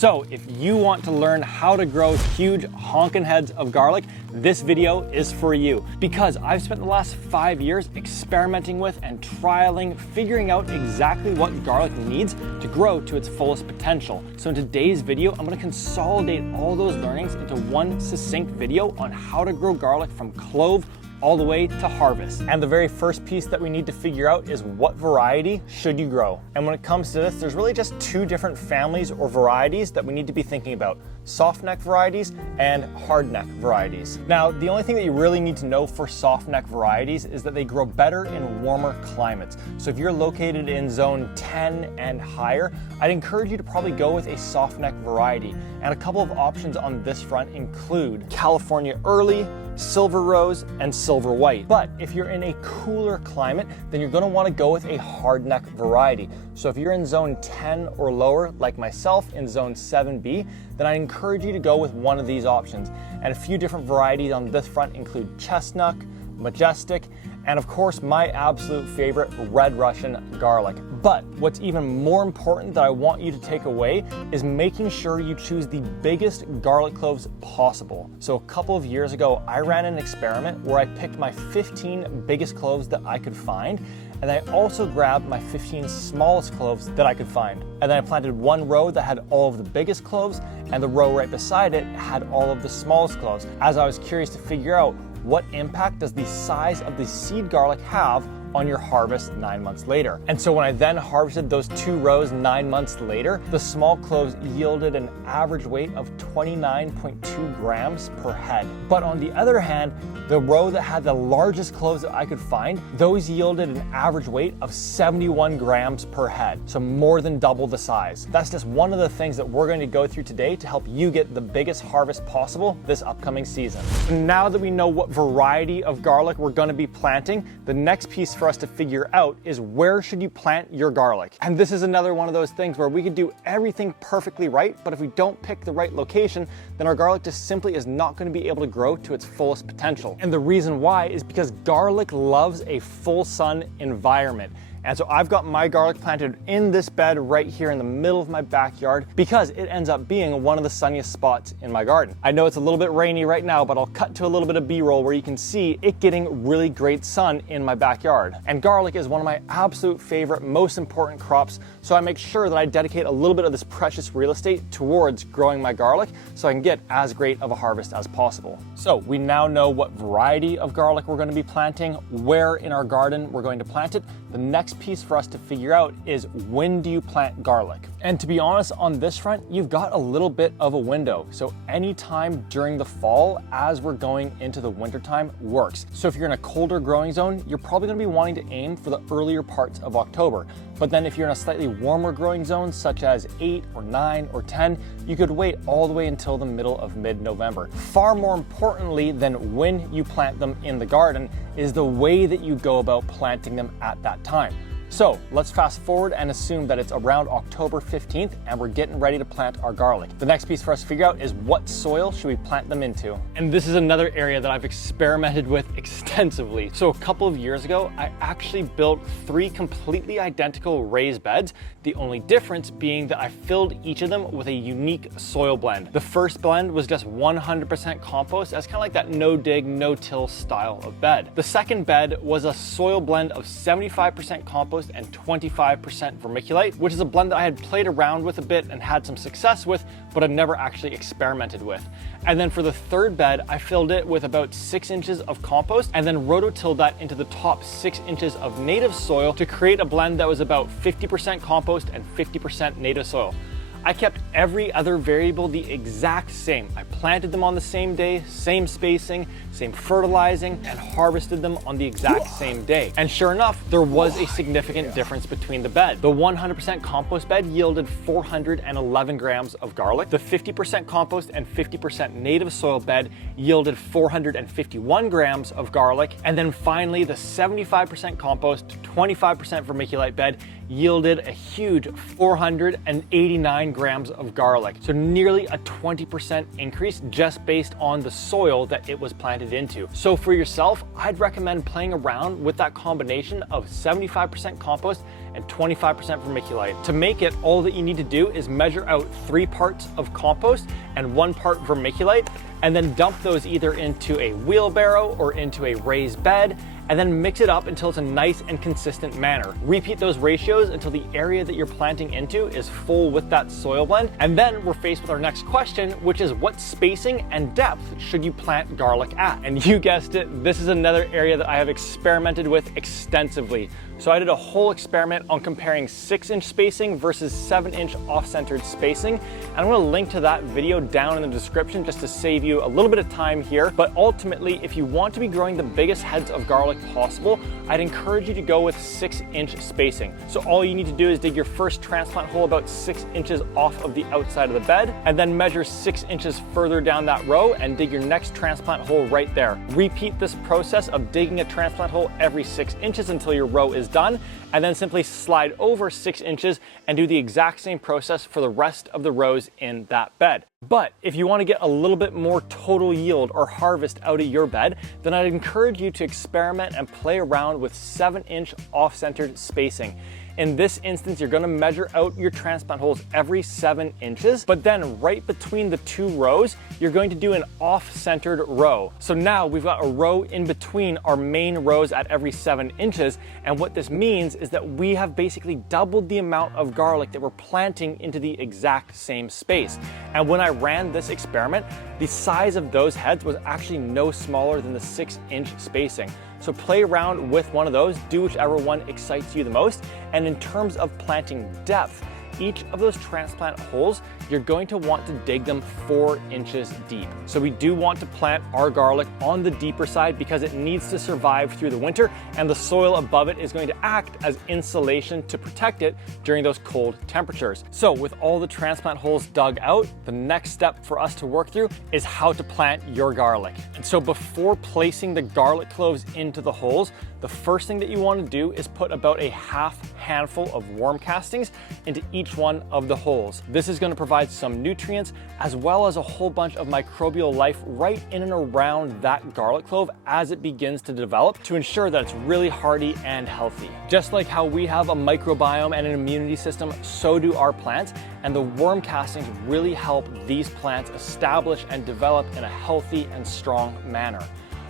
So if you want to learn how to grow huge honkin' heads of garlic, this video is for you. Because I've spent the last 5 years experimenting with and trialing, figuring out exactly what garlic needs to grow to its fullest potential. So in today's video, I'm gonna consolidate all those learnings into one succinct video on how to grow garlic from clove all the way to harvest. And the very first piece that we need to figure out is what variety should you grow. And when it comes to this, there's really just two different families or varieties that we need to be thinking about: soft neck varieties and hard neck varieties. Now, the only thing that you really need to know for soft neck varieties is that they grow better in warmer climates. So if you're located in zone 10 and higher, I'd encourage you to probably go with a soft neck variety. And a couple of options on this front include California Early, Silver Rose, and Silver White. But if you're in a cooler climate, then you're gonna wanna go with a hard neck variety. So if you're in zone 10 or lower, like myself in zone 7B, then I encourage you to go with one of these options. And a few different varieties on this front include Chestnut, Majestic, and of course my absolute favorite, Red Russian garlic. But what's even more important that I want you to take away is making sure you choose the biggest garlic cloves possible. So a couple of years ago, I ran an experiment where I picked my 15 biggest cloves that I could find, and I also grabbed my 15 smallest cloves that I could find. And then I planted one row that had all of the biggest cloves, and the row right beside it had all of the smallest cloves, as I was curious to figure out what impact does the size of the seed garlic have on your harvest 9 months later. And so when I then harvested those two rows 9 months later, the small cloves yielded an average weight of 29.2 grams per head. But on the other hand, the row that had the largest cloves that I could find, those yielded an average weight of 71 grams per head. So more than double the size. That's just one of the things that we're going to go through today to help you get the biggest harvest possible this upcoming season. Now that we know what variety of garlic we're going to be planting, the next piece for us to figure out is where should you plant your garlic. And this is another one of those things where we could do everything perfectly right, but if we don't pick the right location, then our garlic just simply is not going to be able to grow to its fullest potential. And the reason why is because garlic loves a full sun environment. And so I've got my garlic planted in this bed right here in the middle of my backyard because it ends up being one of the sunniest spots in my garden. I know it's a little bit rainy right now, but I'll cut to a little bit of B-roll where you can see it getting really great sun in my backyard. And garlic is one of my absolute favorite, most important crops, so I make sure that I dedicate a little bit of this precious real estate towards growing my garlic so I can get as great of a harvest as possible. So we now know what variety of garlic we're going to be planting, where in our garden we're going to plant it. The next piece for us to figure out is when do you plant garlic? And to be honest, on this front, you've got a little bit of a window. So anytime during the fall as we're going into the wintertime works. So if you're in a colder growing zone, you're probably gonna be wanting to aim for the earlier parts of October. But then if you're in a slightly warmer growing zone, such as 8 or 9 or 10, you could wait all the way until the middle of mid-November. Far more importantly than when you plant them in the garden is the way that you go about planting them at that time. So let's fast forward and assume that it's around October 15th and we're getting ready to plant our garlic. The next piece for us to figure out is what soil should we plant them into? And this is another area that I've experimented with extensively. So a couple of years ago, I actually built 3 completely identical raised beds, the only difference being that I filled each of them with a unique soil blend. The first blend was just 100% compost, as kind of like that no-dig, no-till style of bed. The second bed was a soil blend of 75% compost and 25% vermiculite, which is a blend that I had played around with a bit and had some success with, but I've never actually experimented with. And then for the third bed, I filled it with about 6 inches of compost and then rototilled that into the top 6 inches of native soil to create a blend that was about 50% compost and 50% native soil. I kept every other variable the exact same. I planted them on the same day, same spacing, same fertilizing, and harvested them on the exact same day. And sure enough, there was a significant difference between the bed. The 100% compost bed yielded 411 grams of garlic. The 50% compost and 50% native soil bed yielded 451 grams of garlic. And then finally, the 75% compost, 25% vermiculite bed yielded a huge 489 grams of garlic. So nearly a 20% increase just based on the soil that it was planted into. So for yourself, I'd recommend playing around with that combination of 75% compost and 25% vermiculite. To make it, all that you need to do is measure out 3 parts of compost and 1 part vermiculite, and then dump those either into a wheelbarrow or into a raised bed, and then mix it up until it's a nice and consistent manner. Repeat those ratios until the area that you're planting into is full with that soil blend. And then we're faced with our next question, which is what spacing and depth should you plant garlic at? And you guessed it, this is another area that I have experimented with extensively. So I did a whole experiment on comparing 6-inch spacing versus 7-inch off-centered spacing. And I'm gonna link to that video down in the description just to save you a little bit of time here. But ultimately, if you want to be growing the biggest heads of garlic possible, I'd encourage you to go with 6-inch spacing. So all you need to do is dig your first transplant hole about 6 inches off of the outside of the bed, and then measure 6 inches further down that row and dig your next transplant hole right there. Repeat this process of digging a transplant hole every 6 inches until your row is done, and then simply slide over 6 inches and do the exact same process for the rest of the rows in that bed. But if you want to get a little bit more total yield or harvest out of your bed, then I'd encourage you to experiment and play around with 7-inch off-centered spacing. In this instance, you're going to measure out your transplant holes every 7 inches, but then right between the 2 rows, you're going to do an off-centered row. So now we've got a row in between our main rows at every 7 inches, and what this means is that we have basically doubled the amount of garlic that we're planting into the exact same space. And when I ran this experiment, the size of those heads was actually no smaller than the 6-inch spacing. So play around with one of those, do whichever one excites you the most. And in terms of planting depth, each of those transplant holes, you're going to want to dig them 4 inches deep. So we do want to plant our garlic on the deeper side because it needs to survive through the winter, and the soil above it is going to act as insulation to protect it during those cold temperatures. So with all the transplant holes dug out, the next step for us to work through is how to plant your garlic. And so before placing the garlic cloves into the holes, the first thing that you want to do is put about a half handful of worm castings into each one of the holes. This is going to provide some nutrients as well as a whole bunch of microbial life right in and around that garlic clove as it begins to develop to ensure that it's really hardy and healthy. Just like how we have a microbiome and an immunity system, so do our plants, and the worm castings really help these plants establish and develop in a healthy and strong manner.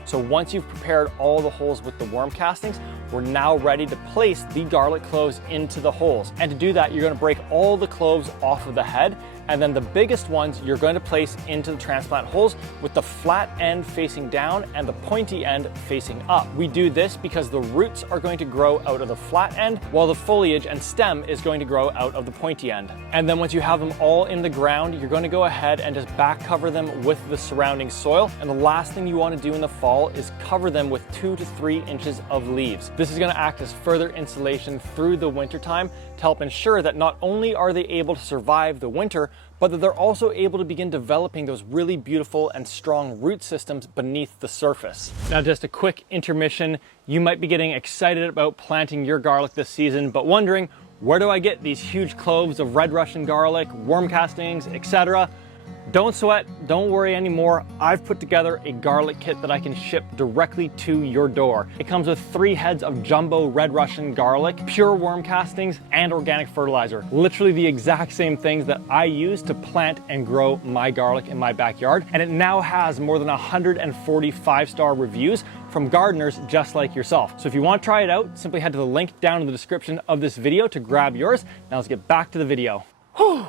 So once you've prepared all the holes with the worm castings, we're now ready to place the garlic cloves into the holes. And to do that, you're going to break all the cloves off of the head, and then the biggest ones you're going to place into the transplant holes with the flat end facing down and the pointy end facing up. We do this because the roots are going to grow out of the flat end, while the foliage and stem is going to grow out of the pointy end. And then once you have them all in the ground, you're going to go ahead and just back cover them with the surrounding soil. And the last thing you want to do in the fall is cover them with 2 to 3 inches of leaves. This is going to act as further insulation through the winter time to help ensure that not only are they able to survive the winter, but that they're also able to begin developing those really beautiful and strong root systems beneath the surface. Now, just a quick intermission. You might be getting excited about planting your garlic this season, but wondering, where do I get these huge cloves of red Russian garlic, worm castings, etc.? Don't sweat, don't worry anymore. I've put together a garlic kit that I can ship directly to your door. It comes with 3 heads of jumbo red Russian garlic, pure worm castings, and organic fertilizer. Literally the exact same things that I use to plant and grow my garlic in my backyard. And it now has more than 140 5-star reviews from gardeners just like yourself. So if you want to try it out, simply head to the link down in the description of this video to grab yours. Now let's get back to the video. Whew.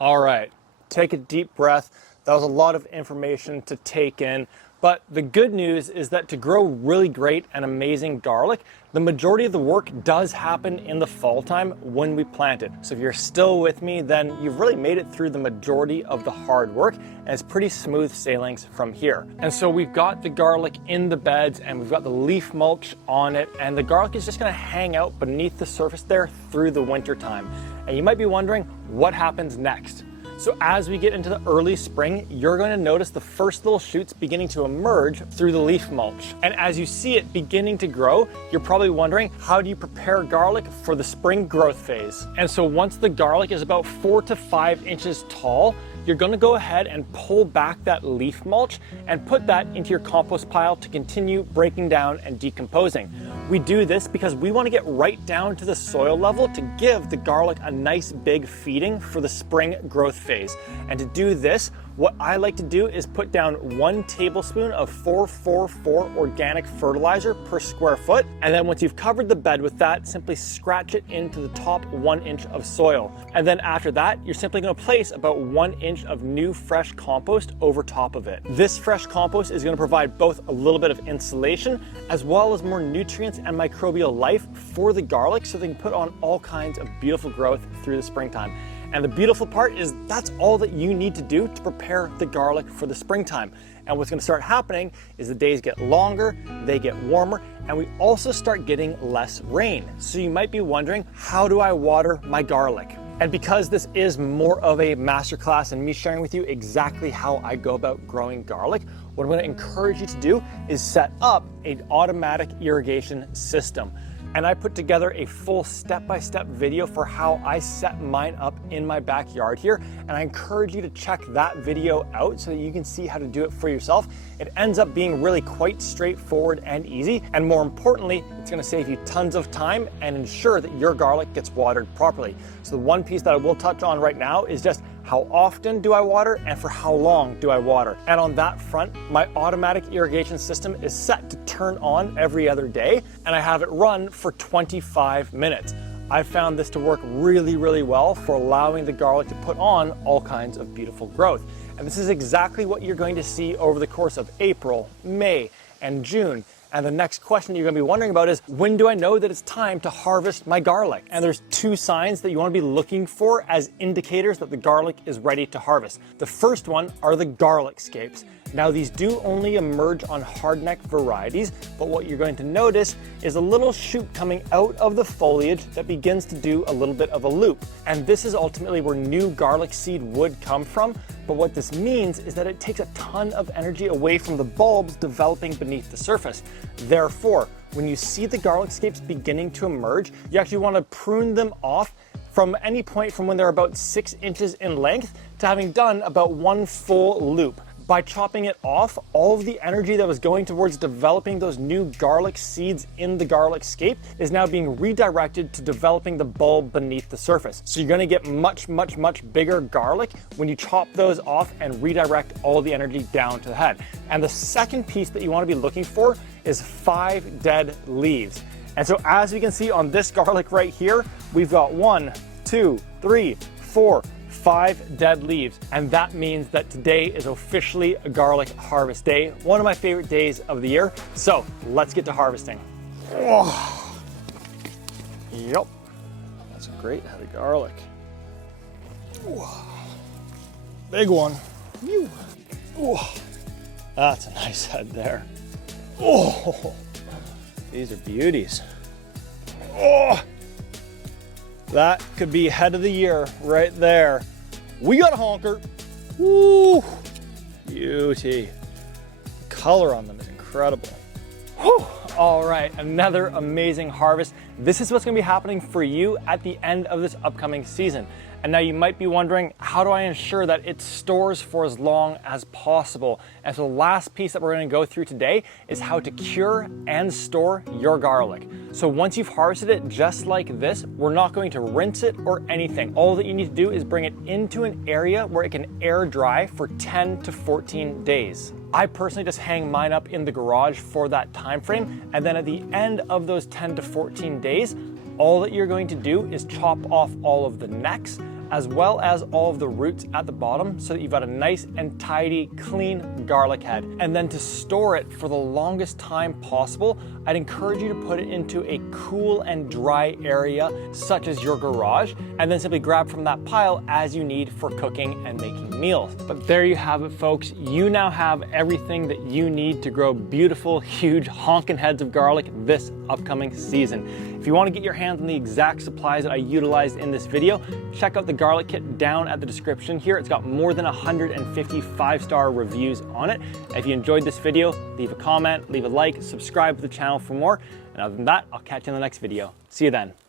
All right. Take a deep breath. That was a lot of information to take in, but the good news is that to grow really great and amazing garlic, the majority of the work does happen in the fall time when we plant it. So if you're still with me, then you've really made it through the majority of the hard work, and it's pretty smooth sailings from here. And so we've got the garlic in the beds and we've got the leaf mulch on it, and the garlic is just gonna hang out beneath the surface there through the winter time. And you might be wondering what happens next. So as we get into the early spring, you're going to notice the first little shoots beginning to emerge through the leaf mulch. And as you see it beginning to grow, you're probably wondering, how do you prepare garlic for the spring growth phase? And so once the garlic is about 4 to 5 inches tall, you're going to go ahead and pull back that leaf mulch and put that into your compost pile to continue breaking down and decomposing. We do this because we want to get right down to the soil level to give the garlic a nice big feeding for the spring growth phase. And to do this, what I like to do is put down 1 tablespoon of 4-4-4 organic fertilizer per square foot. And then once you've covered the bed with that, simply scratch it into the top 1 inch of soil. And then after that, you're simply going to place about 1 inch of new fresh compost over top of it. This fresh compost is going to provide both a little bit of insulation as well as more nutrients and microbial life for the garlic so they can put on all kinds of beautiful growth through the springtime. And the beautiful part is that's all that you need to do to prepare the garlic for the springtime. And what's going to start happening is the days get longer, they get warmer, and we also start getting less rain. So you might be wondering, how do I water my garlic? And because this is more of a masterclass and me sharing with you exactly how I go about growing garlic, what I'm going to encourage you to do is set up an automatic irrigation system. And I put together a full step-by-step video for how I set mine up in my backyard here. And I encourage you to check that video out so that you can see how to do it for yourself. It ends up being really quite straightforward and easy. And more importantly, it's going to save you tons of time and ensure that your garlic gets watered properly. So the one piece that I will touch on right now is just how often do I water and for how long do I water? And on that front, my automatic irrigation system is set to turn on every other day, and I have it run for 25 minutes. I've found this to work really, really well for allowing the garlic to put on all kinds of beautiful growth. And this is exactly what you're going to see over the course of April, May, and June. And the next question you're going to be wondering about is, when do I know that it's time to harvest my garlic? And there's 2 signs that you want to be looking for as indicators that the garlic is ready to harvest. The first one are the garlic scapes. Now these do only emerge on hardneck varieties, but what you're going to notice is a little shoot coming out of the foliage that begins to do a little bit of a loop. And this is ultimately where new garlic seed would come from. But what this means is that it takes a ton of energy away from the bulbs developing beneath the surface. Therefore, when you see the garlic scapes beginning to emerge, you actually want to prune them off from any point from when they're about 6 inches in length to having done about 1 full loop. By chopping it off, all of the energy that was going towards developing those new garlic seeds in the garlic scape is now being redirected to developing the bulb beneath the surface. So you're going to get much, much, much bigger garlic when you chop those off and redirect all the energy down to the head. And the second piece that you want to be looking for is 5 dead leaves. And so as you can see on this garlic right here, we've got 1, 2, 3, 4, 5 dead leaves, and that means that today is officially a garlic harvest day, one of my favorite days of the year. So let's get to harvesting. Oh. Yep, that's a great head of garlic. Oh. Big one. Oh. That's a nice head there. Oh, these are beauties. Oh, that could be head of the year right there. We got a honker. Woo! Beauty. The color on them is incredible. Whew. All right, another amazing harvest. This is what's gonna be happening for you at the end of this upcoming season. And now you might be wondering, how do I ensure that it stores for as long as possible? And so the last piece that we're going to go through today is how to cure and store your garlic. So once you've harvested it just like this, we're not going to rinse it or anything. All that you need to do is bring it into an area where it can air dry for 10 to 14 days. I personally just hang mine up in the garage for that time frame, and then at the end of those 10 to 14 days, all that you're going to do is chop off all of the necks as well as all of the roots at the bottom so that you've got a nice and tidy, clean garlic head. And then to store it for the longest time possible, I'd encourage you to put it into a cool and dry area such as your garage, and then simply grab from that pile as you need for cooking and making meals. But there you have it, folks. You now have everything that you need to grow beautiful, huge, honking heads of garlic this upcoming season. If you want to get your hands on the exact supplies that I utilized in this video, check out the garlic kit down at the description here. It's got more than 150 5-star reviews on it. If you enjoyed this video, leave a comment, leave a like, subscribe to the channel for more. And other than that, I'll catch you in the next video. See you then.